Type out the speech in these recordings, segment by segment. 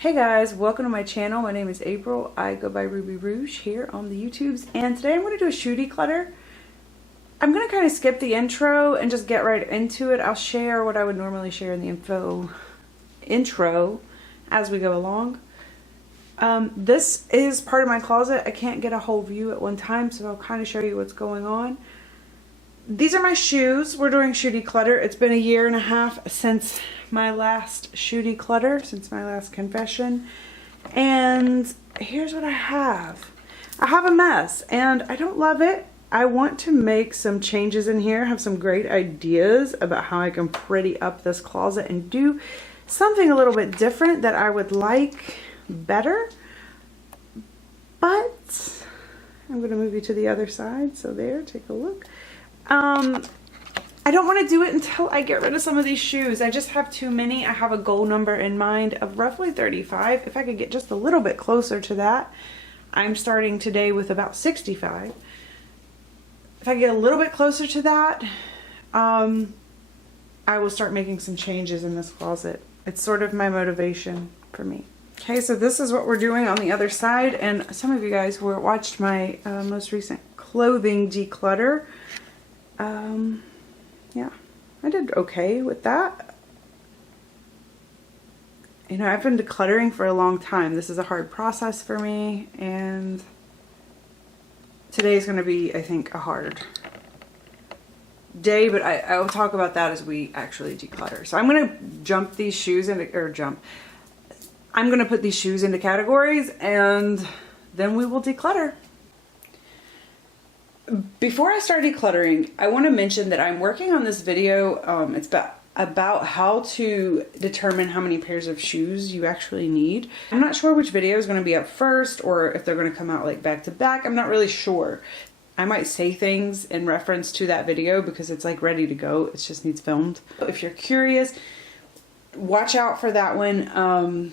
Hey guys, welcome to my channel. My name is April. I go by Ruby Rouge here on the YouTubes, and today I'm going to do a shoe declutter. I'm going to kind of skip the intro and just get right into it. I'll share what I would normally share in the intro as we go along. This is part of my closet. I can't get a whole view at one time, so I'll kind of show you what's going on. These are my shoes. We're doing shoe declutter. It's been a year and a half since my last shoe declutter, since my last confession. And here's what I have. I have a mess and I don't love it. I want to make some changes in here. I have some great ideas about how I can pretty up this closet and do something a little bit different that I would like better. But I'm going to move you to the other side. So there, take a look. I don't want to do it until I get rid of some of these shoes. I just have too many. I have a goal number in mind of roughly 35. If I could get just a little bit closer to that. I'm starting today with about 65. If I get a little bit closer to that, I will start making some changes in this closet. It's sort of my motivation for me. Okay, so this is what we're doing on the other side, and some of you guys who watched my most recent clothing declutter, yeah, I did okay with that. You know, I've been decluttering for a long time. This is a hard process for me, and today is going to be, I think, a hard day, but I will talk about that as we actually declutter. So I'm going to jump these shoes into, I'm going to put these shoes into categories, and then we will declutter. Before I start decluttering, I want to mention that I'm working on this video. It's about how to determine how many pairs of shoes you actually need. I'm not sure which video is going to be up first or if they're going to come out like back to back. I'm not really sure. I might say things in reference to that video because it's like ready to go. It just needs filmed. If you're curious, watch out for that one.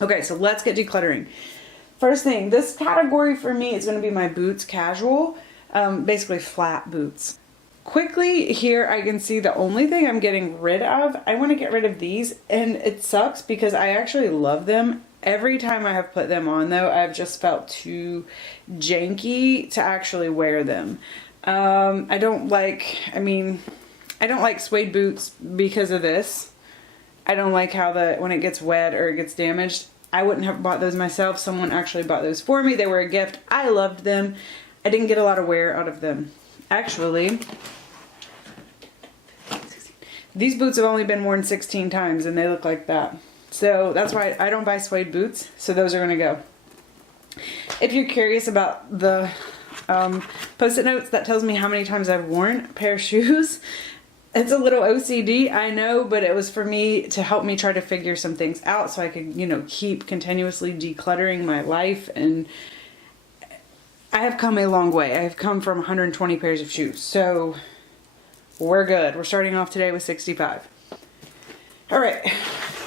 Okay, so let's get decluttering. First thing, this category for me is going to be my boots, casual. Basically flat boots. Quickly here I can see the only thing I'm getting rid of, I want to get rid of these, and it sucks because I actually love them. Every time I have put them on though, I've just felt too janky to actually wear them. I don't like suede boots because of this. I don't like how when it gets wet or it gets damaged. I wouldn't have bought those myself. Someone actually bought those for me. They were a gift. I loved them. I didn't get a lot of wear out of them. Actually, these boots have only been worn 16 times and they look like that. So that's why I don't buy suede boots. So those are going to go. If you're curious about the post-it notes that tells me how many times I've worn a pair of shoes, it's a little OCD, I know, but it was for me to help me try to figure some things out so I could, you know, keep continuously decluttering my life. And I have come a long way. I have come from 120 pairs of shoes. So we're good. We're starting off today with 65. All right.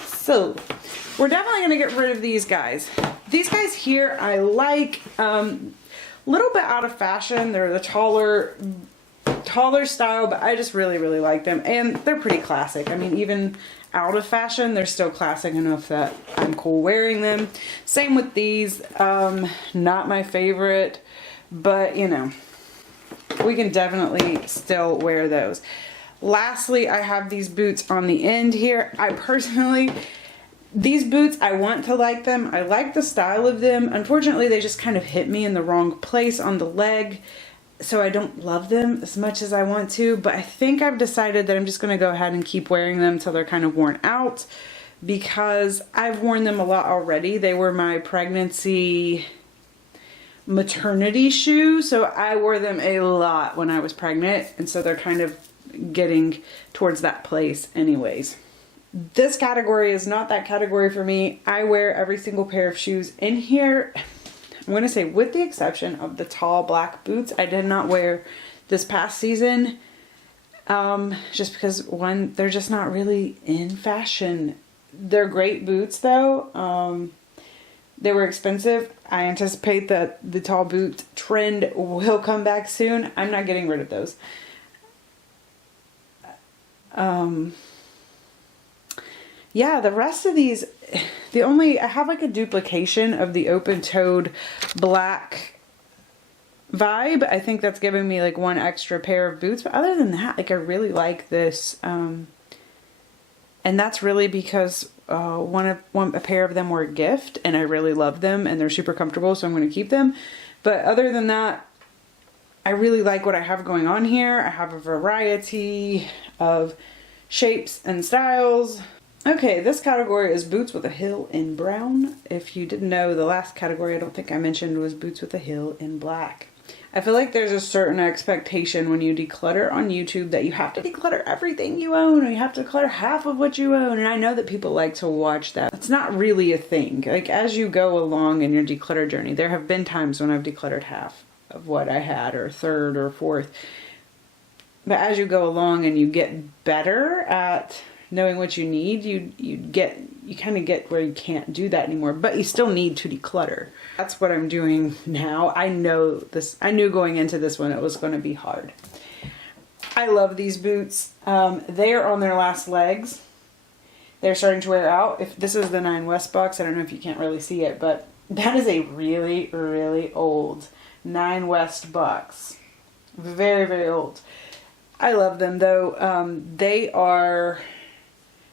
So we're definitely going to get rid of these guys. These guys here I like. Little bit out of fashion. They're the taller style, but I just really, really like them. And they're pretty classic. I mean, even out of fashion, they're still classic enough that I'm cool wearing them. Same with these. Not my favorite, but you know, we can definitely still wear those. Lastly, I have these boots on the end here. These boots, I want to like them. I like the style of them. Unfortunately, they just kind of hit me in the wrong place on the leg. So I don't love them as much as I want to, but I think I've decided that I'm just going to go ahead and keep wearing them till they're kind of worn out because I've worn them a lot already. They were my pregnancy maternity shoe, so I wore them a lot when I was pregnant, and so they're kind of getting towards that place anyways. This category is not that category for me. I wear every single pair of shoes in here. I'm going to say with the exception of the tall black boots I did not wear this past season. Just because, one, they're just not really in fashion. They're great boots though. They were expensive. I anticipate that the tall boot trend will come back soon. I'm not getting rid of those. yeah, the rest of these, I have like a duplication of the open-toed black vibe. I think that's giving me like one extra pair of boots, but other than that, like I really like this, and that's really because a pair of them were a gift and I really love them and they're super comfortable, so I'm going to keep them. But other than that, I really like what I have going on here. I have a variety of shapes and styles. Okay, this category is boots with a heel in brown. If you didn't know, the last category I don't think I mentioned was boots with a heel in black. I feel like there's a certain expectation when you declutter on YouTube that you have to declutter everything you own, or you have to declutter half of what you own. And I know that people like to watch that. It's not really a thing. Like, as you go along in your declutter journey, there have been times when I've decluttered half of what I had, or a third or a fourth. But as you go along and you get better at knowing what you need, you kind of get where you can't do that anymore, but you still need to declutter. That's what I'm doing now. I knew going into this one it was going to be hard. I love these boots. They are on their last legs. They're starting to wear out. If this is the 9 West box, I don't know if you can't really see it, but that is a really, really old 9 West box. Very, very old. I love them though.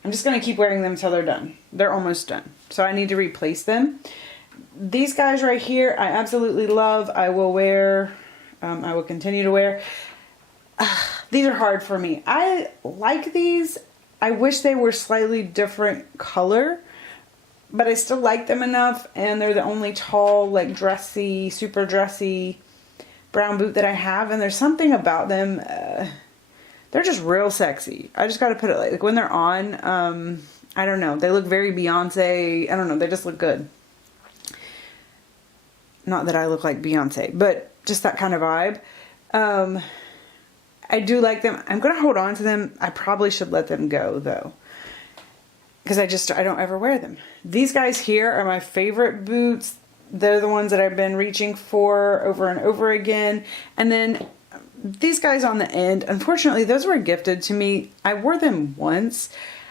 I'm just going to keep wearing them until they're done. They're almost done. So I need to replace them. These guys right here, I absolutely love. I will wear, I will continue to wear. These are hard for me. I like these. I wish they were slightly different color, but I still like them enough. And they're the only tall, like dressy, super dressy brown boot that I have. And there's something about them, they're just real sexy. I just got to put it like when they're on, I don't know. They look very Beyonce. I don't know. They just look good. Not that I look like Beyonce, but just that kind of vibe. I do like them. I'm going to hold on to them. I probably should let them go though, because I don't ever wear them. These guys here are my favorite boots. They're the ones that I've been reaching for over and over again. And then these guys on the end, unfortunately, those were gifted to me. I wore them once.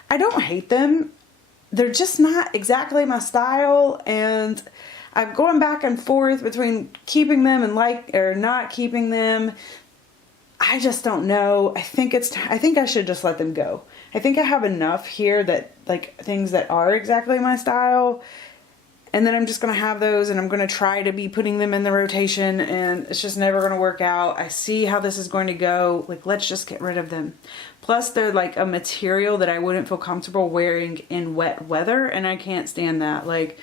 I don't hate them. They're just not exactly my style, and I'm going back and forth between keeping them and not keeping them. I just don't know. I think I should just let them go. I think I have enough here that like things that are exactly my style. And then I'm just going to have those, and I'm going to try to be putting them in the rotation, and it's just never going to work out. I see how this is going to go. Like, let's just get rid of them. Plus, they're like a material that I wouldn't feel comfortable wearing in wet weather, and I can't stand that. Like,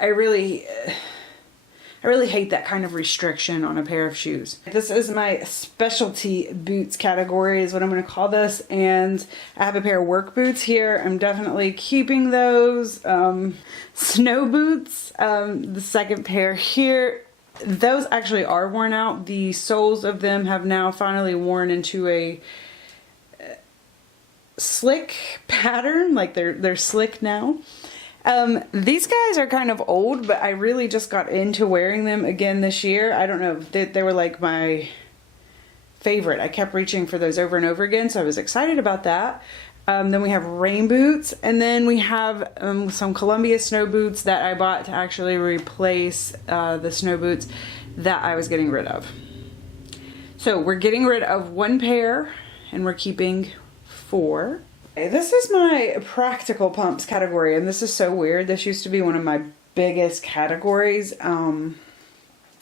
I really hate that kind of restriction on a pair of shoes. This is my specialty boots category is what I'm going to call this. And I have a pair of work boots here. I'm definitely keeping those. Snow boots, the second pair here. Those actually are worn out. The soles of them have now finally worn into a slick pattern. Like they're slick now. These guys are kind of old, but I really just got into wearing them again this year. I don't know, they were like my favorite. I kept reaching for those over and over again, so I was excited about that. Then we have rain boots, and then we have some Columbia snow boots that I bought to actually replace the snow boots that I was getting rid of. So we're getting rid of one pair, and we're keeping 4. This is my practical pumps category, and this is so weird. This used to be one of my biggest categories. I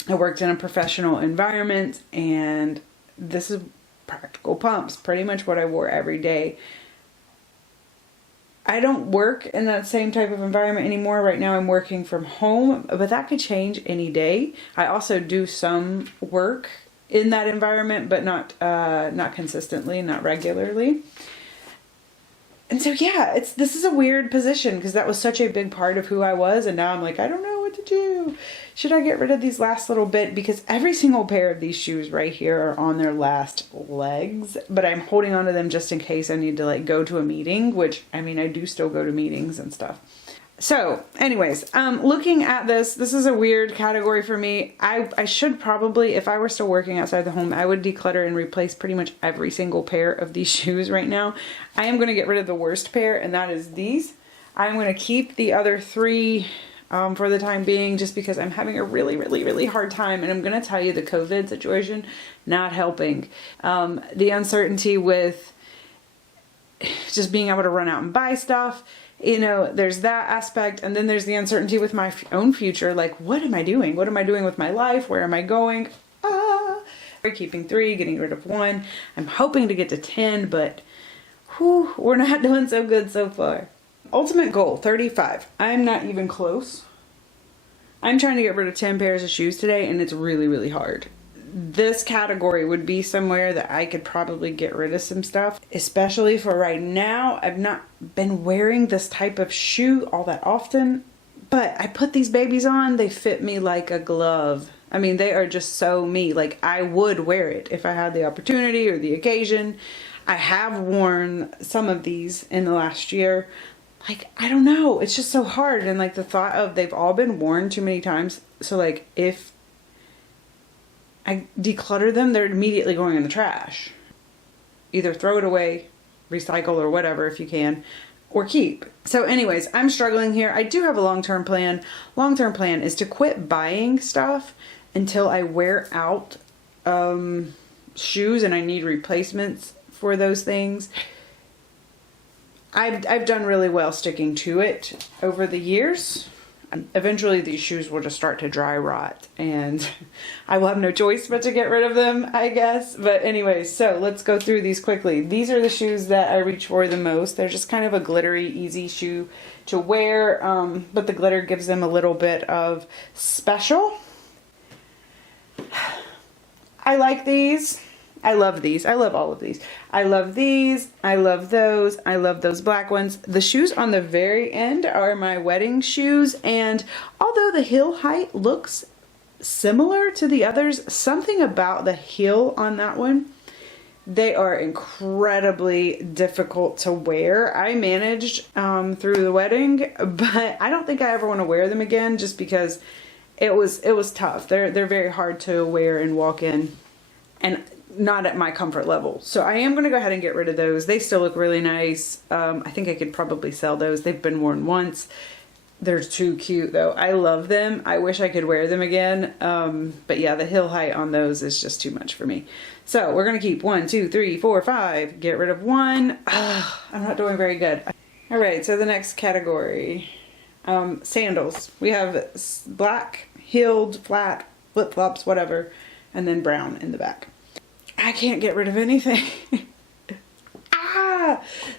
worked in a professional environment, and this is practical pumps, pretty much what I wore every day. I don't work in that same type of environment anymore. Right now I'm working from home, but that could change any day. I also do some work in that environment, but not consistently, not regularly. And so yeah, this is a weird position because that was such a big part of who I was, and now I'm like, I don't know what to do. Should I get rid of these last little bit? Because every single pair of these shoes right here are on their last legs, but I'm holding on to them just in case I need to like go to a meeting, which I mean, I do still go to meetings and stuff. So anyways, looking at this is a weird category for me. I should probably, if I were still working outside the home, I would declutter and replace pretty much every single pair of these shoes right now. I am going to get rid of the worst pair, and that is these. I'm going to keep the other 3 for the time being, just because I'm having a really hard time. And I'm going to tell you, the COVID situation, not helping. The uncertainty with just being able to run out and buy stuff. You know, there's that aspect, and then there's the uncertainty with my own future. Like, what am I doing? What am I doing with my life? Where am I going? We're keeping 3, getting rid of 1. I'm hoping to get to 10, but whew, we're not doing so good so far. Ultimate goal, 35. I'm not even close. I'm trying to get rid of 10 pairs of shoes today, and it's really hard. This category would be somewhere that I could probably get rid of some stuff, especially for right now. I've not been wearing this type of shoe all that often, but I put these babies on, they fit me like a glove. I mean, they are just so me. Like, I would wear it if I had the opportunity or the occasion. I have worn some of these in the last year. Like, I don't know, it's just so hard. And like the thought of, they've all been worn too many times, so like if I declutter them, they're immediately going in the trash. Either throw it away, recycle, or whatever if you can, or keep. So anyways, I'm struggling here. I do have a long-term plan. Long-term plan is to quit buying stuff until I wear out shoes and I need replacements for those things. I've done really well sticking to it over the years. Eventually these shoes will just start to dry rot, and I will have no choice but to get rid of them, I guess. But anyways, so let's go through these quickly. These are the shoes that I reach for the most. They're just kind of a glittery, easy shoe to wear, but the glitter gives them a little bit of special. I like these. I love these. I love all of these. I love these. I love those. I love those black ones. The shoes on the very end are my wedding shoes, and although the heel height looks similar to the others, something about the heel on that one, they are incredibly difficult to wear. I managed through the wedding, but I don't think I ever want to wear them again, just because it was tough. They're very hard to wear and walk in, and not at my comfort level. So I am going to go ahead and get rid of those. They still look really nice. I think I could probably sell those. They've been worn once. They're too cute though. I love them. I wish I could wear them again. But yeah, the heel height on those is just too much for me. So we're going to keep 1, 2, 3, 4, 5. Get rid of 1. I'm not doing very good. All right. So the next category, sandals. We have black, heeled, flat, flip-flops, whatever, and then brown in the back. I can't get rid of anything.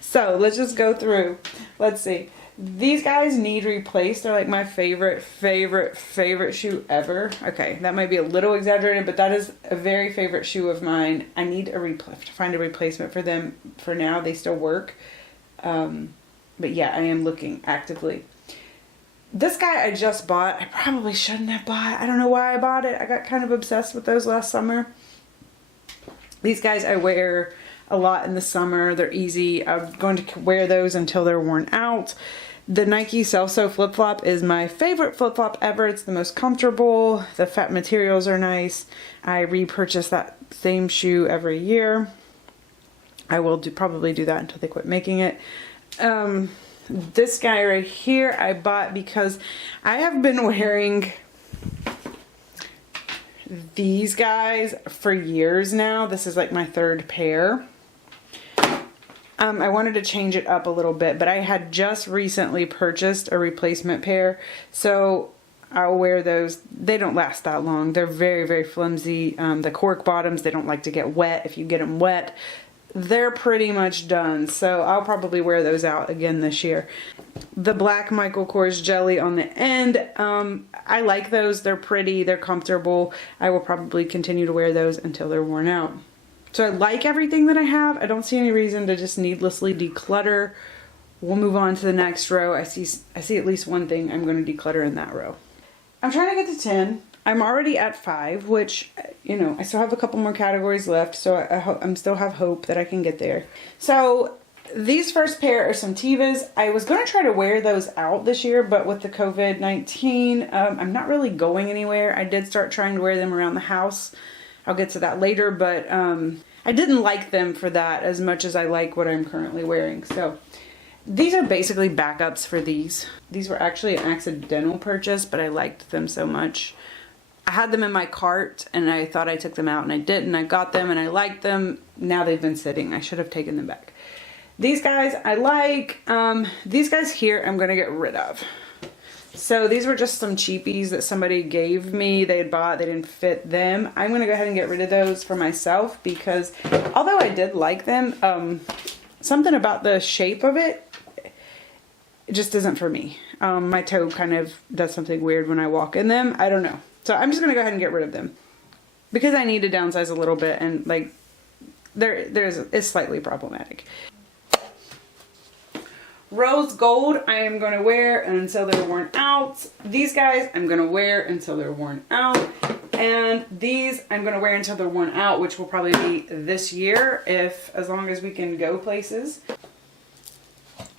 So let's just go through. Let's see. These guys need replaced. They're like my favorite shoe ever. Okay, that might be a little exaggerated, but that is a very favorite shoe of mine. I need to find a replacement for them. For now, they still work. But yeah, I am looking actively. This guy I just bought. I probably shouldn't have bought. I don't know why I bought it. I got kind of obsessed with those last summer. These guys I wear a lot in the summer. They're easy. I'm going to wear those until they're worn out. The Nike Celso flip-flop is my favorite flip-flop ever. It's the most comfortable. The fat materials are nice. I repurchase that same shoe every year. I will probably do that until they quit making it. This guy right here I bought because I have been wearing these guys for years now. This is like my 3rd pair. I wanted to change it up a little bit, but I had just recently purchased a replacement pair, so I'll wear those. They don't last that long. They're very flimsy. The cork bottoms, they don't like to get wet. If you get them wet, they're pretty much done, so I'll probably wear those out again this year. The black Michael Kors jelly on the end, I like those. They're pretty, they're comfortable. I will probably continue to wear those until they're worn out. So I like everything that I have. I don't see any reason to just needlessly declutter. We'll move on to the next row. I see at least one thing I'm going to declutter in that row. I'm trying to get to 10. I'm already at 5, which, you know, I still have a couple more categories left, so I still have hope that I can get there. So These first pair are some Tevas. I was going to try to wear those out this year, but with the COVID-19, I'm not really going anywhere. I did start trying to wear them around the house. I'll get to that later, but I didn't like them for that as much as I like what I'm currently wearing. So these are basically backups for these. These were actually an accidental purchase, but I liked them so much. I had them in my cart and I thought I took them out and I didn't. I got them and I liked them. Now they've been sitting. I should have taken them back. These guys I like. These guys here I'm going to get rid of. So these were just some cheapies that somebody gave me. They had bought. They didn't fit them. I'm going to go ahead and get rid of those for myself because although I did like them, something about the shape of it just isn't for me. My toe kind of does something weird when I walk in them. I don't know. So I'm just going to go ahead and get rid of them because I need to downsize a little bit and like it's slightly problematic. Rose gold I am going to wear until they're worn out. These guys I'm going to wear until they're worn out. And these I'm going to wear until they're worn out, which will probably be this year as long as we can go places.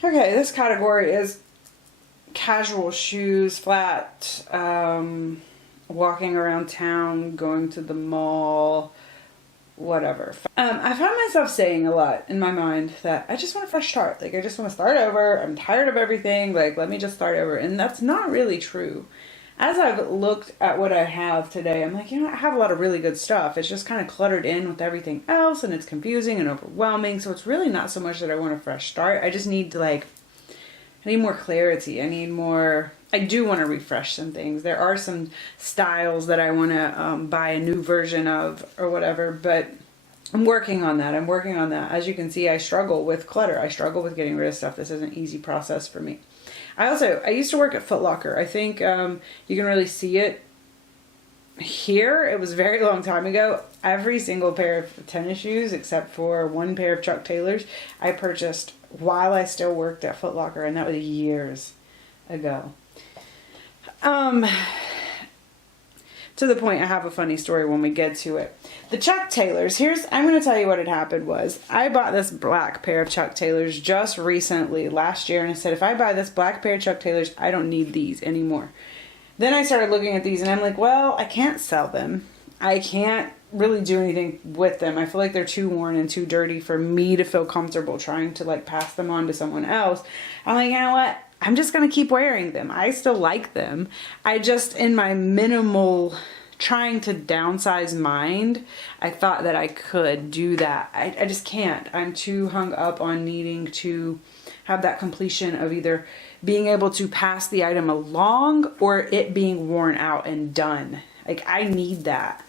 Okay, this category is casual shoes, flat, walking around town, going to the mall, whatever. I found myself saying a lot in my mind that I just want a fresh start. Like, I just want to start over. I'm tired of everything. Like, let me just start over. And that's not really true. As I've looked at what I have today, I'm like, I have a lot of really good stuff. It's just kind of cluttered in with everything else and it's confusing and overwhelming. So it's really not so much that I want a fresh start. I just need to I need more clarity. I do want to refresh some things. There are some styles that I want to buy a new version of or whatever, but I'm working on that. As you can see, I struggle with clutter. I struggle with getting rid of stuff. This is an easy process for me. I used to work at Foot Locker. I think you can really see it here. It was a very long time ago. Every single pair of tennis shoes, except for one pair of Chuck Taylors, I purchased while I still worked at Foot Locker, and that was years ago. To the point, I have a funny story when we get to it. The Chuck Taylors, I'm going to tell you what had happened was, I bought this black pair of Chuck Taylors just recently, last year, and I said, if I buy this black pair of Chuck Taylors, I don't need these anymore. Then I started looking at these and I'm like, well, I can't sell them. I can't really do anything with them. I feel like they're too worn and too dirty for me to feel comfortable trying to pass them on to someone else. I'm like, you know what? I'm just going to keep wearing them. I still like them. I just, in my minimal trying to downsize mind, I thought that I could do that. I just can't. I'm too hung up on needing to have that completion of either being able to pass the item along or it being worn out and done. Like, I need that.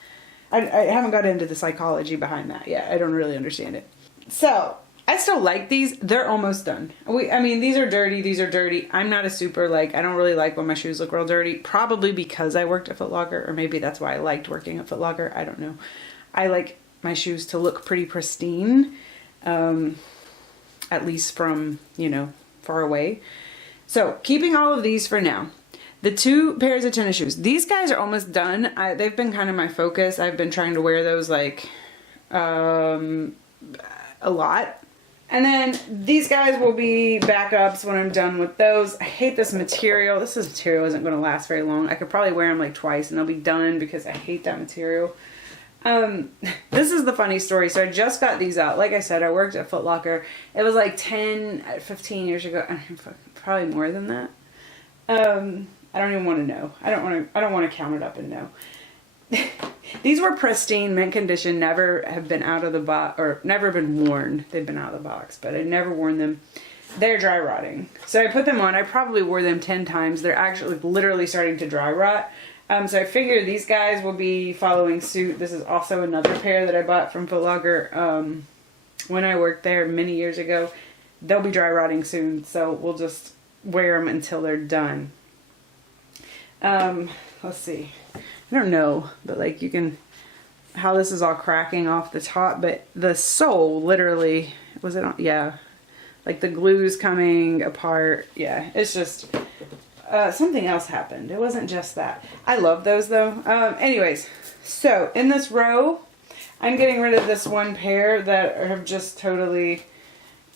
I haven't got into the psychology behind that yet. I don't really understand it. So, I still like these. They're almost done. These are dirty. I'm not a super, I don't really like when my shoes look real dirty. Probably because I worked at Foot Locker, or maybe that's why I liked working at Foot Locker. I don't know. I like my shoes to look pretty pristine, at least from, far away. So, keeping all of these for now. The two pairs of tennis shoes. These guys are almost done. They've been kind of my focus. I've been trying to wear those, a lot. And then these guys will be backups when I'm done with those. I hate this material. This material isn't going to last very long. I could probably wear them twice and they'll be done because I hate that material. This is the funny story. So I just got these out. Like I said, I worked at Foot Locker. It was 10, 15 years ago. Probably more than that. I don't even want to know. I don't want to count it up and know. These were pristine, mint condition, never have been out of the box, or never been worn. They've been out of the box, but I'd never worn them. They're dry rotting. So I put them on. I probably wore them 10 times. They're actually literally starting to dry rot. So I figure these guys will be following suit. This is also another pair that I bought from Foot Locker when I worked there many years ago. They'll be dry rotting soon, so we'll just wear them until they're done. Let's see. I don't know, but you can, how this is all cracking off the top, but the sole literally, was it on? Yeah. The glue's coming apart. Yeah, it's just, something else happened. It wasn't just that. I love those though. Anyways, so in this row, I'm getting rid of this one pair that have just totally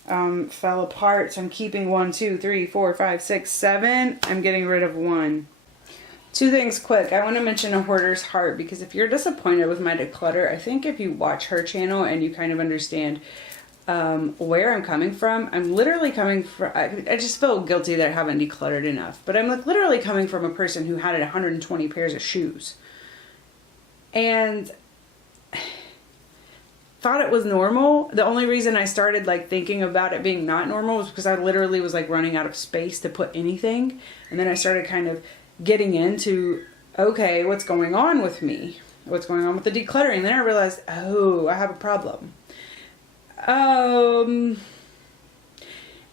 fell apart. So I'm keeping 1, 2, 3, 4, 5, 6, 7. I'm getting rid of 1. 2 things quick. I want to mention A Hoarder's Heart, because if you're disappointed with my declutter, I think if you watch her channel and you kind of understand where I'm coming from, I'm literally coming from, I just feel guilty that I haven't decluttered enough, but I'm like literally coming from a person who had 120 pairs of shoes and thought it was normal. The only reason I started like thinking about it being not normal was because I literally was like running out of space to put anything. And then I started kind of getting into, okay, what's going on with me? What's going on with the decluttering? Then I realized, oh, I have a problem. In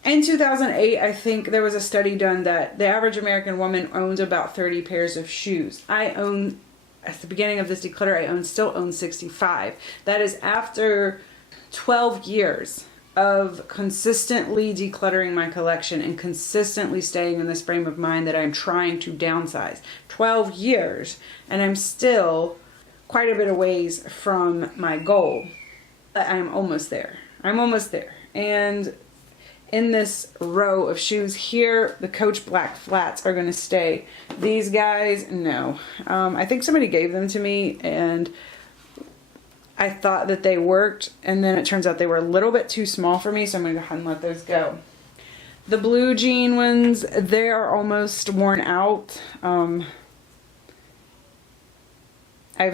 2008, I think there was a study done that the average American woman owns about 30 pairs of shoes. At the beginning of this declutter, I still own 65. That is after 12 years of consistently decluttering my collection and consistently staying in this frame of mind that I'm trying to downsize. 12 years, and I'm still quite a bit of ways from my goal. I'm almost there. I'm almost there. And in this row of shoes here, the Coach Black Flats are going to stay. These guys, no. I think somebody gave them to me and I thought that they worked, and then it turns out they were a little bit too small for me, so I'm going to go ahead and let those go. The blue jean ones, they are almost worn out. I've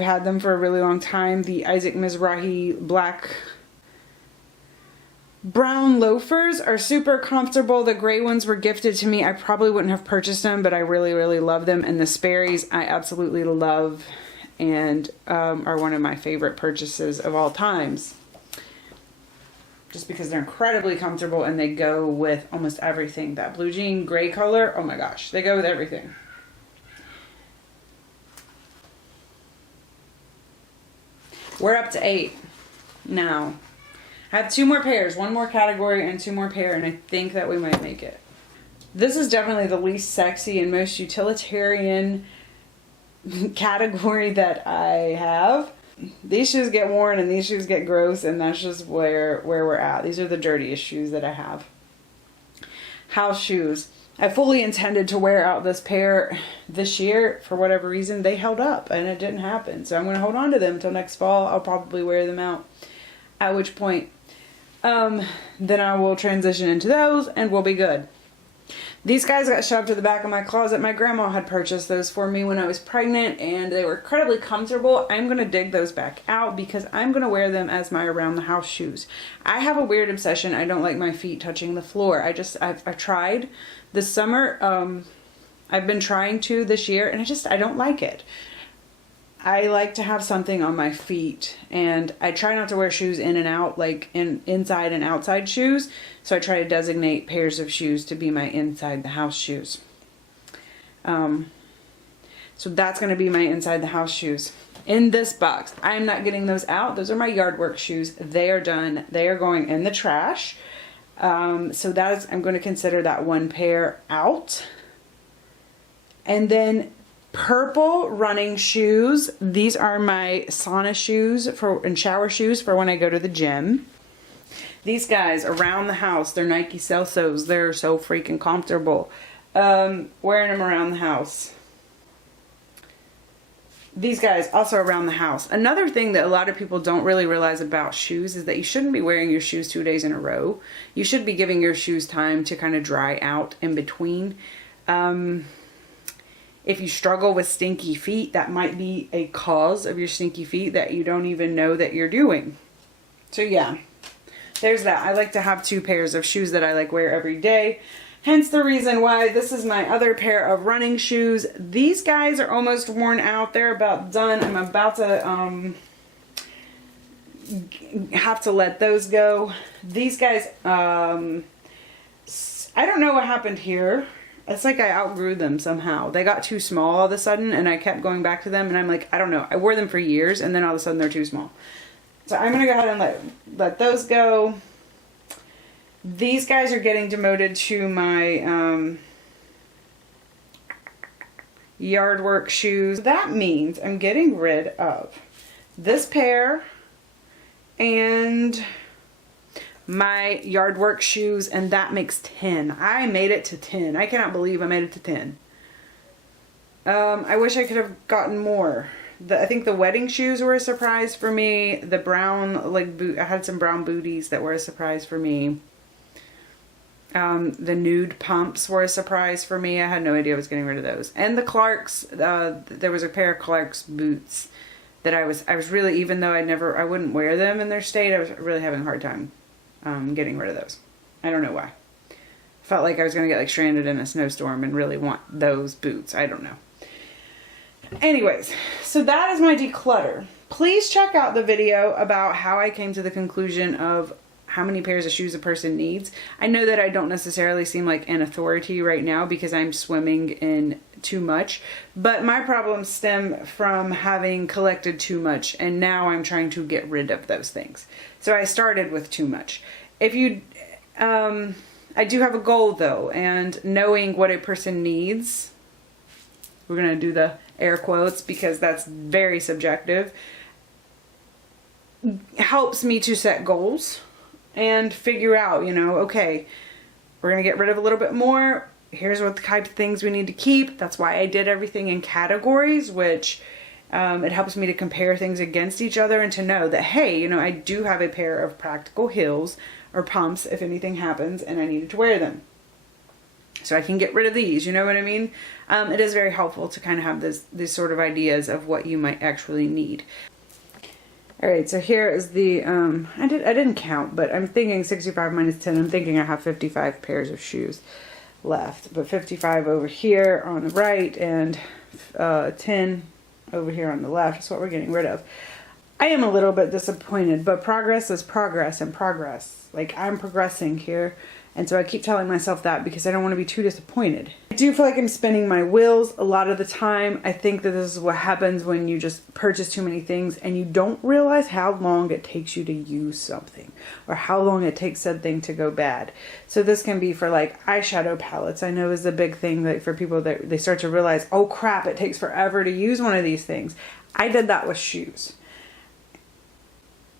had them for a really long time. The Isaac Mizrahi black brown loafers are super comfortable. The gray ones were gifted to me. I probably wouldn't have purchased them, but I really, really love them. And the Sperry's I absolutely love and are one of my favorite purchases of all times. Just because they're incredibly comfortable and they go with almost everything. That blue jean gray color, oh my gosh, they go with everything. We're up to 8 now. I have 2 more pairs, 1 more category and 2 more pair, and I think that we might make it. This is definitely the least sexy and most utilitarian category that I have. These shoes get worn and these shoes get gross, and that's just where we're at. These are the dirtiest shoes that I have. House shoes. I fully intended to wear out this pair this year. For whatever reason, they held up and it didn't happen. So I'm going to hold on to them until next fall. I'll probably wear them out. At which point, then I will transition into those and we'll be good. These guys got shoved to the back of my closet. My grandma had purchased those for me when I was pregnant and they were incredibly comfortable. I'm going to dig those back out because I'm going to wear them as my around the house shoes. I have a weird obsession. I don't like my feet touching the floor. I've tried this summer. I've been trying to this year and I don't like it. I like to have something on my feet, and I try not to wear shoes in and out, like inside and outside shoes. So I try to designate pairs of shoes to be my inside the house shoes. So that's going to be my inside the house shoes. In this box, I'm not getting those out. Those are my yard work shoes. They are done. They are going in the trash. So I'm going to consider that 1 pair out. And then purple running shoes. These are my sauna shoes and shower shoes for when I go to the gym. These guys around the house, they're Nike Celsos. They're so freaking comfortable. Wearing them around the house. These guys also around the house. Another thing that a lot of people don't really realize about shoes is that you shouldn't be wearing your shoes 2 days in a row. You should be giving your shoes time to kind of dry out in between. If you struggle with stinky feet, that might be a cause of your stinky feet that you don't even know that you're doing. So yeah, there's that. I like to have 2 pairs of shoes that I like wear every day. Hence the reason why this is my other pair of running shoes. These guys are almost worn out. They're about done. I'm about to have to let those go. These guys, I don't know what happened here. It's like I outgrew them somehow. They got too small all of a sudden and I kept going back to them and I'm like, I don't know. I wore them for years and then all of a sudden they're too small. So I'm going to go ahead and let those go. These guys are getting demoted to my yard work shoes. That means I'm getting rid of this pair and my yard work shoes, and that makes 10. I made it to 10. I cannot believe I made it to 10. I wish I could have gotten more. I think the wedding shoes were a surprise for me. The brown, like, I had some brown booties that were a surprise for me. The nude pumps were a surprise for me. I had no idea I was getting rid of those. And the Clarks, there was a pair of Clarks boots that I was really, even though I wouldn't wear them in their state, I was really having a hard time getting rid of those. I don't know why. Felt like I was going to get like stranded in a snowstorm and really want those boots. I don't know. Anyways, so that is my declutter. Please check out the video about how I came to the conclusion of how many pairs of shoes a person needs. I know that I don't necessarily seem like an authority right now because I'm swimming in too much, but my problems stem from having collected too much, and now I'm trying to get rid of those things. So I started with too much. If you, I do have a goal though, and knowing what a person needs, we're gonna do the air quotes because that's very subjective, helps me to set goals and figure out, you know, okay, we're going to get rid of a little bit more. Here's what the type of things we need to keep. That's why I did everything in categories, which it helps me to compare things against each other and to know that, hey, you know, I do have a pair of practical heels or pumps if anything happens and I needed to wear them. So I can get rid of these, you know what I mean? It is very helpful to kind of have these sort of ideas of what you might actually need. All right, so here is the, I didn't count, but I'm thinking 65 minus 10, I'm thinking I have 55 pairs of shoes left. But 55 over here on the right and 10 over here on the left is what we're getting rid of. I am a little bit disappointed, but progress is progress and progress. Like, I'm progressing here. And so I keep telling myself that because I don't want to be too disappointed. I do feel like I'm spinning my wheels a lot of the time. I think that this is what happens when you just purchase too many things and you don't realize how long it takes you to use something or how long it takes said thing to go bad. So this can be for like eyeshadow palettes. I know is a big thing that for people that they start to realize, oh crap, it takes forever to use one of these things. I did that with shoes.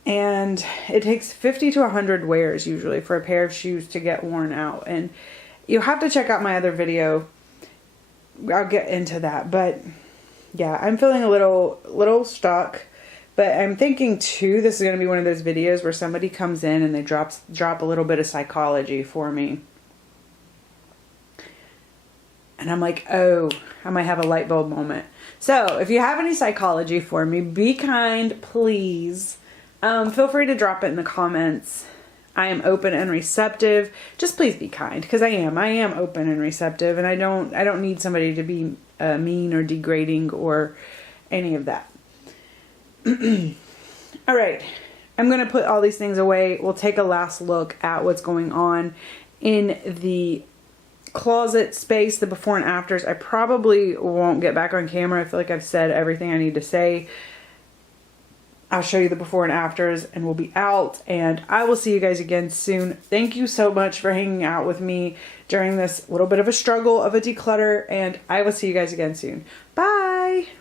And it takes 50 to 100 wears usually for a pair of shoes to get worn out. And you'll have to check out my other video. I'll get into that. But yeah, I'm feeling a little stuck. But I'm thinking too, this is going to be one of those videos where somebody comes in and they drop a little bit of psychology for me. And I'm like, oh, I might have a light bulb moment. So if you have any psychology for me, be kind, please. Feel free to drop it in the comments. I am open and receptive. Just please be kind, because I am open and receptive, and I don't need somebody to be mean or degrading or any of that. All right, I'm going to put all these things away. We'll take a last look at what's going on in the closet space, the before and afters. I probably won't get back on camera. I feel like I've said everything I need to say. I'll show you the before and afters and we'll be out, and I will see you guys again soon. Thank you so much for hanging out with me during this little bit of a struggle of a declutter, and I will see you guys again soon. Bye!